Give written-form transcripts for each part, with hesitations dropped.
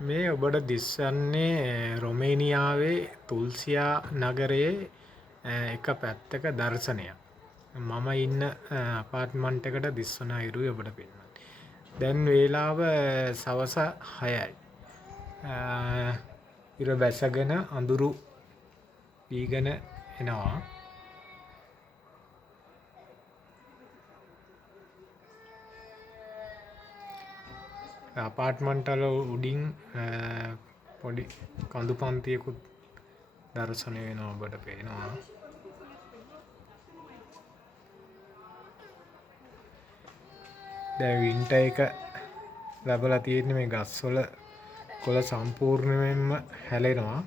මේ ඔබට දිස්වන්නේ රොමේනියාවේ තුල්සියා නගරයේ එක පැත්තක දර්ශනයක්. මම ඉන්න අපාර්ට්මන්ට් එකට දිස්වන අයුරුයි ඔබට පෙන්වන්නේ. දැන් වේලාව සවස 6යි. ඉර බැසගෙන අඳුරු වීගෙන එනවා. අපාර්ට්මන්ට් වල උඩින් පොඩි කඳු පන්තියකුත් දර්ශනය වෙනවා ඔබට පේනවා. දැන් වින්ටර් එක ලැබලා තියෙන්නේ මේ ගස්වල කොළ සම්පූර්ණයෙන්ම හැලෙනවා.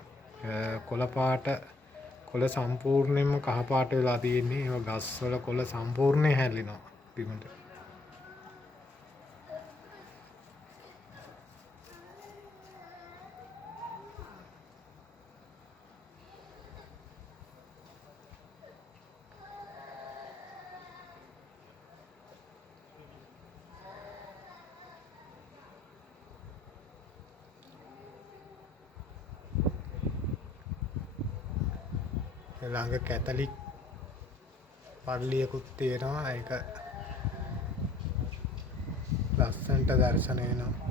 කොළ සම්පූර්ණයෙන්ම කහ පාට වෙලා තියෙන්නේ. ඒ ගස්වල කොළ සම්පූර්ණයෙන් හැලෙනවා බිමට. ළඟ කැතලික් පල්ලියකුත් තියෙනවා. ඒක ලස්සනට දර්ශනය වෙනවා.